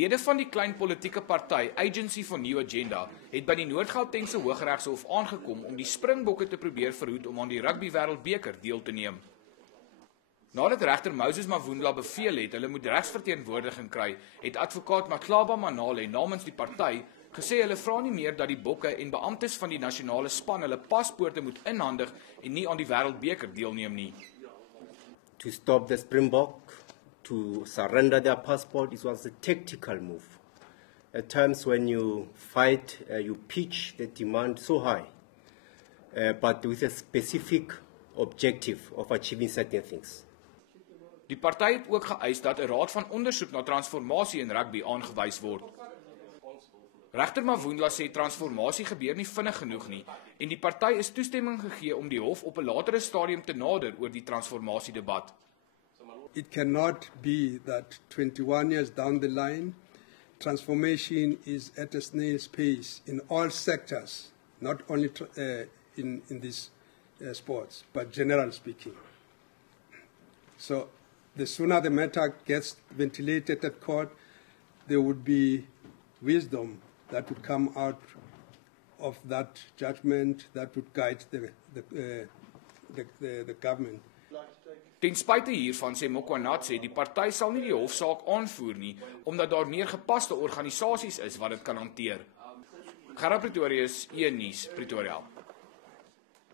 Lede van die klein politieke party Agency for New Agenda het by die Noord-Gautengse Hooggeregshof aangekom om die Springbokke te probeer verhoed om aan die Rugby Wêreldbeker deel te neem. Nadat regter Moses Mavundla beveel het hulle moet regsverteenwoordiging kry, het advokaat Matlaba Manale namens die party gesê hulle vra nie meer dat die bokke en beamptes van die nasionale span hulle paspoorte moet inhandig en nie aan die Wêreldbeker deelneem nie. To stop the Springbok, to surrender their passport, it was a tactical move. At times when you fight, you pitch the demand so high, but with a specific objective of achieving certain things. Die party het ook geëis dat 'n raad van ondersoek na transformasie in rugby aangewys word. Regter Mavundla sê transformasie gebeur nie vinnig genoeg nie en die party is toestemming gegee om die hof op 'n latere stadium te nader oor die transformasiedebat. It cannot be that 21 years down the line, transformation is at a snail's pace in all sectors, not only in these sports, but generally speaking. So the sooner the matter gets ventilated at court, there would be wisdom that would come out of that judgment that would guide the government. Ten spyte hiervan sê Mokwanatse die party sal nie die hofsaak aanvoer nie omdat daar meer gepaste organisasies is wat dit kan hanteer. Gerard Pretorius, E-nuus, Pretoria.